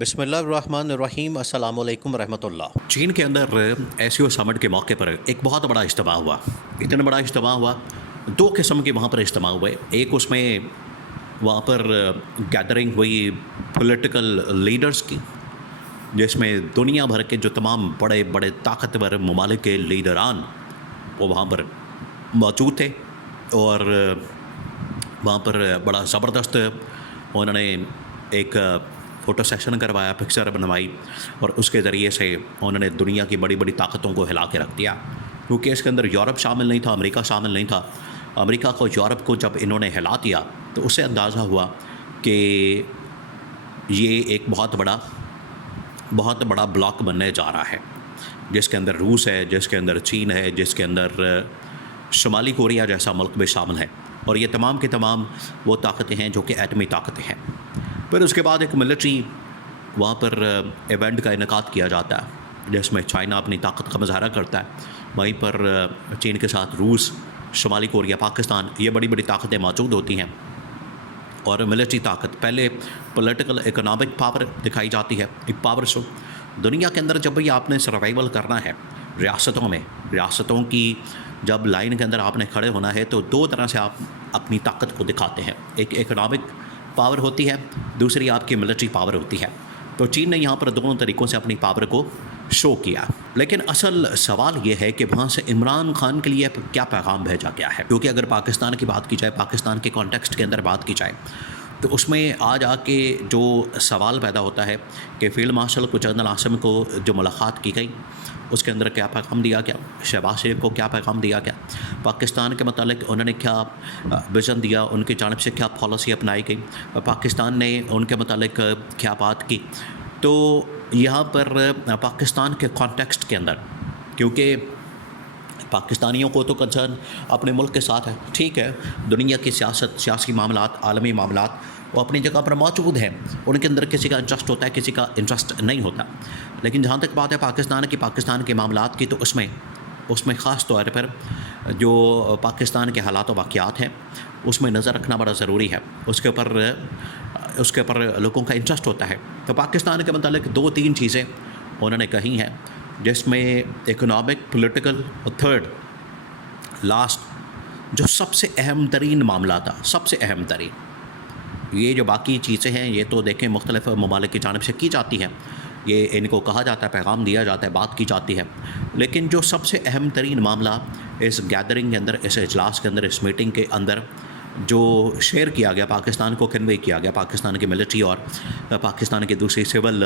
بسم اللہ الرحمن الرحیم السلام علیکم ورحمۃ اللہ۔ چین کے اندر ایسیو سمٹ کے موقع پر ایک بہت بڑا اجتماع ہوا۔ اتنا بڑا اجتماع ہوا، دو قسم کے وہاں پر اجتماع ہوئے۔ ایک اس میں وہاں پر گیدرنگ ہوئی پولیٹیکل لیڈرز کی، جس میں دنیا بھر کے جو تمام بڑے بڑے طاقتور ممالک کے لیڈران وہ وہاں پر موجود تھے، اور وہاں پر بڑا زبردست انہوں نے ایک فوٹو سیشن کروایا، پکچر بنوائی، اور اس کے ذریعے سے انہوں نے دنیا کی بڑی بڑی طاقتوں کو ہلا کے رکھ دیا، کیونکہ اس کے اندر یورپ شامل نہیں تھا، امریکہ شامل نہیں تھا۔ امریکہ کو، یورپ کو جب انہوں نے ہلا دیا تو اس سے اندازہ ہوا کہ یہ ایک بہت بڑا بلاک بننے جا رہا ہے، جس کے اندر روس ہے، جس کے اندر چین ہے، جس کے اندر شمالی کوریا جیسا ملک بھی شامل ہے، اور یہ تمام کے تمام وہ طاقتیں ہیں جو کہ ایٹمی طاقتیں ہیں۔ پھر اس کے بعد ایک ملٹری وہاں پر ایونٹ کا انعقاد کیا جاتا ہے، جس میں چائنا اپنی طاقت کا مظاہرہ کرتا ہے، وہیں پر چین کے ساتھ روس، شمالی کوریا، پاکستان، یہ بڑی بڑی طاقتیں موجود ہوتی ہیں۔ اور ملٹری طاقت پہلے پولیٹیکل اکنامک پاور دکھائی جاتی ہے، ایک پاور شو دنیا کے اندر۔ جب بھی آپ نے سروائیول کرنا ہے ریاستوں کی جب لائن کے اندر آپ نے کھڑے ہونا ہے، تو دو طرح سے آپ اپنی طاقت کو دکھاتے ہیں، ایک اکنامک پاور ہوتی ہے، دوسری آپ کی ملٹری پاور ہوتی ہے۔ تو چین نے یہاں پر دونوں طریقوں سے اپنی پاور کو شو کیا، لیکن اصل سوال یہ ہے کہ وہاں سے عمران خان کے لیے کیا پیغام بھیجا گیا ہے، کیونکہ اگر پاکستان کی بات کی جائے، پاکستان کے کانٹیکسٹ کے اندر بات کی جائے، تو اس میں آج کے جو سوال پیدا ہوتا ہے کہ فیلڈ مارشل کو، جنرل عاصم کو جو ملاقات کی گئی، اس کے اندر کیا پیغام دیا گیا، شہباز شریف کو کیا پیغام دیا گیا، پاکستان کے متعلق انہوں نے کیا ویژن دیا، ان کی جانب سے کیا پالیسی اپنائی گئی، پاکستان نے ان کے متعلق کیا بات کی۔ تو یہاں پر پاکستان کے کانٹیکسٹ کے اندر، کیونکہ پاکستانیوں کو تو کنسرن اپنے ملک کے ساتھ ہے، ٹھیک ہے، دنیا کی سیاست، سیاسی معاملات، عالمی معاملات وہ اپنی جگہ پر موجود ہیں، ان کے اندر کسی کا انٹرسٹ ہوتا ہے، کسی کا انٹرسٹ نہیں ہوتا، لیکن جہاں تک بات ہے پاکستان کے معاملات کی، تو اس میں خاص طور پر جو پاکستان کے حالات و واقعات ہیں اس میں نظر رکھنا بڑا ضروری ہے، اس کے اوپر لوگوں کا انٹرسٹ ہوتا ہے۔ تو پاکستان کے متعلق دو تین چیزیں انہوں نے کہی ہیں، جس میں اکنامک، پولیٹیکل، اور تھرڈ لاسٹ جو سب سے اہم ترین معاملہ تھا، سب سے اہم ترین، یہ جو باقی چیزیں ہیں یہ تو دیکھیں مختلف ممالک کی جانب سے کی جاتی ہیں، یہ ان کو کہا جاتا ہے، پیغام دیا جاتا ہے، بات کی جاتی ہے، لیکن جو سب سے اہم ترین معاملہ اس گیدرنگ کے اندر، اس اجلاس کے اندر، اس میٹنگ کے اندر جو شیئر کیا گیا، پاکستان کو کنوے کیا گیا، پاکستان کی ملٹری اور پاکستان کی دوسری سول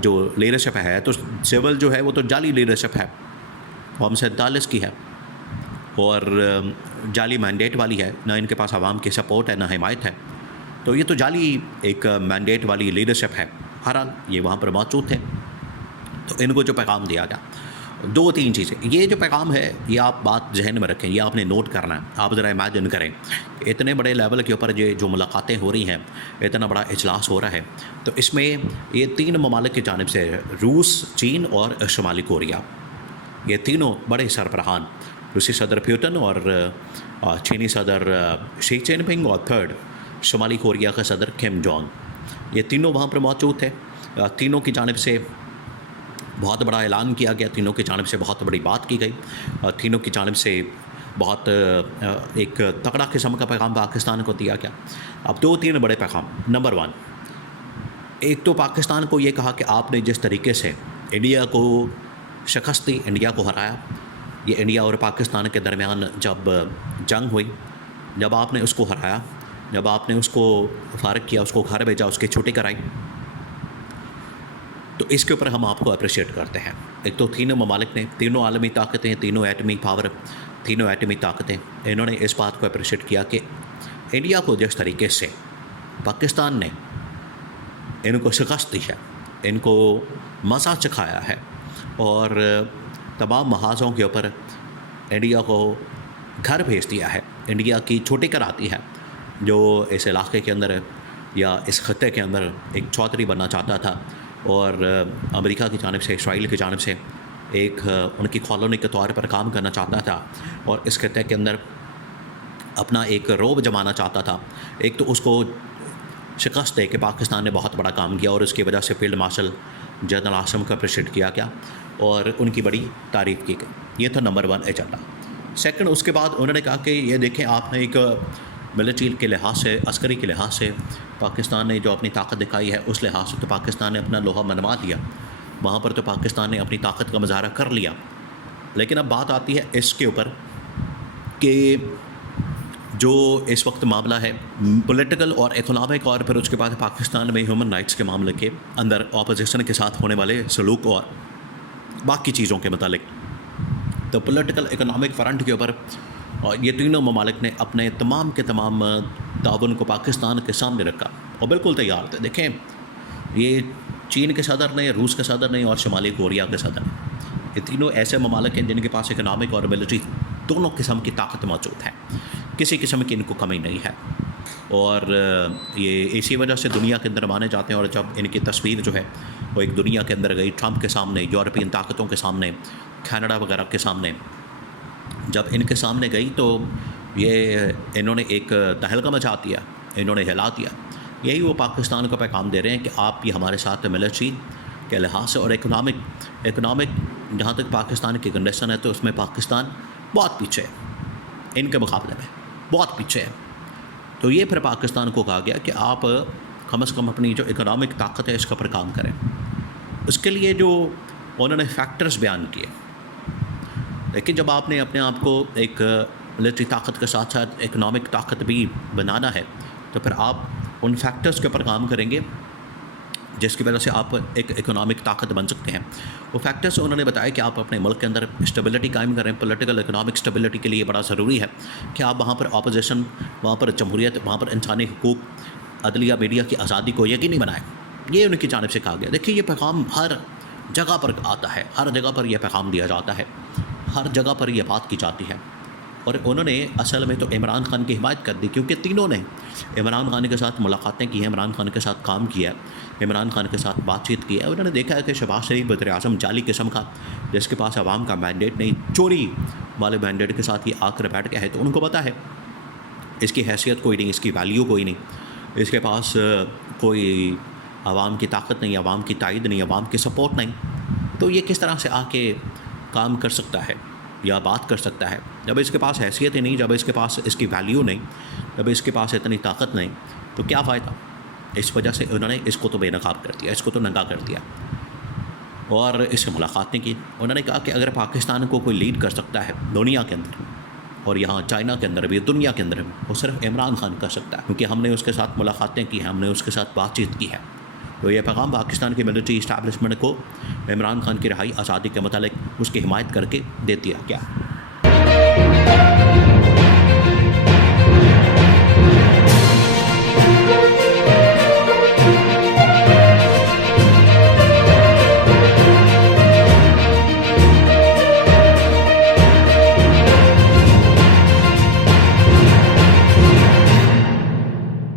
جو لیڈرشپ ہے، تو سول جو ہے وہ تو جعلی لیڈرشپ ہے، قوم 47 کی ہے، اور جعلی مینڈیٹ والی ہے، نہ ان کے پاس عوام کی سپورٹ ہے، نہ حمایت ہے، تو یہ تو جعلی ایک مینڈیٹ والی لیڈرشپ ہے۔ بہرحال یہ وہاں پر موجود تھے، تو ان کو جو پیغام دیا گیا، دو تین چیزیں، یہ جو پیغام ہے یہ آپ بات ذہن میں رکھیں، یہ آپ نے نوٹ کرنا ہے۔ آپ ذرا امیجن کریں کہ اتنے بڑے لیول کے اوپر یہ جو ملاقاتیں ہو رہی ہیں، اتنا بڑا اجلاس ہو رہا ہے، تو اس میں یہ تین ممالک کی جانب سے، روس، چین اور شمالی کوریا، یہ تینوں بڑے سربراہان، روسی صدر پیوٹن اور چینی صدر شی جن پنگ، اور تھرڈ شمالی کوریا کا صدر کم جونگ، یہ تینوں وہاں پر موجود تھے۔ تینوں کی جانب سے بہت بڑا اعلان کیا گیا، تینوں کی جانب سے بہت بڑی بات کی گئی، تینوں کی جانب سے بہت ایک تگڑا قسم کا پیغام پاکستان کو دیا گیا۔ اب دو تین بڑے پیغام۔ نمبر 1، ایک تو پاکستان کو یہ کہا کہ آپ نے جس طریقے سے انڈیا کو شکست دی، انڈیا کو ہرایا، یہ انڈیا اور پاکستان کے درمیان جب جنگ ہوئی، جب آپ نے اس کو ہرایا، جب آپ نے اس کو فارغ کیا، اس کو گھر بھیجا، اس کی چھٹی کرائی، تو اس کے اوپر ہم آپ کو اپریشیٹ کرتے ہیں۔ ایک تو تینوں ممالک نے، تینوں عالمی طاقتیں، تینوں ایٹمی پاور، تینوں ایٹمی طاقتیں، انہوں نے اس بات کو اپریشیٹ کیا کہ انڈیا کو جس طریقے سے پاکستان نے ان کو شکست دی ہے، ان کو مزہ چکھایا ہے، اور تمام محاذوں کے اوپر انڈیا کو گھر بھیج دیا ہے، انڈیا کی چھوٹی کراتی ہے، جو اس علاقے کے اندر یا اس خطے کے اندر ایک چودھری بننا چاہتا تھا، اور امریکہ کی جانب سے، اسرائیل کی جانب سے ایک ان کی کالونی کے طور پر کام کرنا چاہتا تھا، اور اس خطے کے اندر اپنا ایک روب جمانا چاہتا تھا۔ ایک تو اس کو شکست دے کہ پاکستان نے بہت بڑا کام کیا اور اس کی وجہ سے فیلڈ مارشل جنرل عاصم کا اپریشیٹ کیا گیا اور ان کی بڑی تعریف کی گئی. یہ تھا نمبر 1 ایجنڈا. سیکنڈ، اس کے بعد انہوں نے کہا کہ یہ دیکھیں آپ نے ایک ملٹری کے لحاظ سے، عسکری کے لحاظ سے پاکستان نے جو اپنی طاقت دکھائی ہے اس لحاظ سے تو پاکستان نے اپنا لوہا منوا دیا، وہاں پر تو پاکستان نے اپنی طاقت کا مظاہرہ کر لیا. لیکن اب بات آتی ہے اس کے اوپر کہ جو اس وقت معاملہ ہے پولیٹیکل اور اکنامک، اور پھر اس کے بعد پاکستان میں ہیومن رائٹس کے معاملے کے اندر اپوزیشن کے ساتھ ہونے والے سلوک اور باقی چیزوں کے متعلق. تو پولیٹیکل اکنامک فرنٹ کے اوپر یہ تینوں ممالک نے اپنے تمام کے تمام تعاون کو پاکستان کے سامنے رکھا اور بالکل تیار تھے. دیکھیں یہ چین کے صدر نے، روس کے صدر نے اور شمالی کوریا کے صدر نے، یہ تینوں ایسے ممالک ہیں جن کے پاس اکنامک اور ملٹری دونوں قسم کی طاقت موجود ہے، کسی قسم کی ان کو کمی نہیں ہے. اور یہ اسی وجہ سے دنیا کے اندر مانے جاتے ہیں. اور جب ان کی تصویر جو ہے وہ ایک دنیا کے اندر گئی، ٹرمپ کے سامنے، یورپین طاقتوں کے سامنے، کینیڈا وغیرہ کے سامنے، جب ان کے سامنے گئی تو یہ انہوں نے ایک تہلکہ مچا دیا، انہوں نے ہلا دیا. یہی وہ پاکستان کو پیغام دے رہے ہیں کہ آپ بھی ہمارے ساتھ ملٹری کے لحاظ سے اور اکنامک جہاں تک پاکستان کی کنڈیشن ہے تو اس میں پاکستان بہت پیچھے ہے، ان کے مقابلے میں بہت پیچھے ہے. تو یہ پھر پاکستان کو کہا گیا کہ آپ کم از کم اپنی جو اکنامک طاقت ہے اس کے اوپر کام کریں. اس کے لیے جو انہوں نے فیکٹرز بیان کیے، لیکن جب آپ نے اپنے آپ کو ایک ملٹری طاقت کے ساتھ ساتھ اکنامک طاقت بھی بنانا ہے تو پھر آپ ان فیکٹرز کے اوپر کام کریں گے جس کی وجہ سے آپ ایک اکنامک طاقت بن سکتے ہیں. وہ فیکٹرز انہوں نے بتایا کہ آپ اپنے ملک کے اندر اسٹیبلٹی قائم کریں. پولیٹیکل اکنامک اسٹیبلٹی کے لیے بڑا ضروری ہے کہ آپ وہاں پر اپوزیشن، وہاں پر جمہوریت، وہاں پر انسانی حقوق، عدلیہ، میڈیا کی آزادی کو یقینی بنائیں. یہ ان کی جانب سے کہا گیا. دیکھیے یہ پیغام ہر جگہ پر آتا ہے، ہر جگہ پر یہ پیغام دیا جاتا ہے، ہر جگہ پر یہ بات کی جاتی ہے. اور انہوں نے اصل میں تو عمران خان کی حمایت کر دی، کیونکہ تینوں نے عمران خان کے ساتھ ملاقاتیں کی ہیں، عمران خان کے ساتھ کام کیا ہے، عمران خان کے ساتھ بات چیت کی ہے. انہوں نے دیکھا ہے کہ شہباز شریف وزیر اعظم جعلی قسم کا، جس کے پاس عوام کا مینڈیٹ نہیں، چوری والے مینڈیٹ کے ساتھ یہ آ کر بیٹھ گیا ہے. تو ان کو پتہ ہے اس کی حیثیت کوئی نہیں، اس کی ویلیو کوئی نہیں، اس کے پاس کوئی عوام کی طاقت نہیں، عوام کی تائید نہیں، عوام کی سپورٹ نہیں. تو یہ کس طرح سے آ کے کام کر سکتا ہے یا بات کر سکتا ہے جب اس کے پاس حیثیت ہی نہیں، جب اس کے پاس اس کی ویلیو نہیں، جب اس کے پاس اتنی طاقت نہیں، تو کیا فائدہ. اس وجہ سے انہوں نے اس کو تو بے نقاب کر دیا، اس کو تو ننگا کر دیا اور اس سے ملاقات نہیں کی. انہوں نے کہا کہ اگر پاکستان کو کوئی لیڈ کر سکتا ہے دنیا کے اندر اور یہاں چائنا کے اندر بھی، دنیا کے اندر بھی، وہ صرف عمران خان کر سکتا ہے، کیونکہ ہم نے اس کے ساتھ ملاقاتیں کی ہیں، ہم نے اس کے ساتھ بات چیت کی ہے. تو یہ پیغام پاکستان کی ملٹری اسٹیبلشمنٹ کو عمران خان کی رہائی، آزادی کے متعلق اس کی حمایت کر کے دے دیا گیا.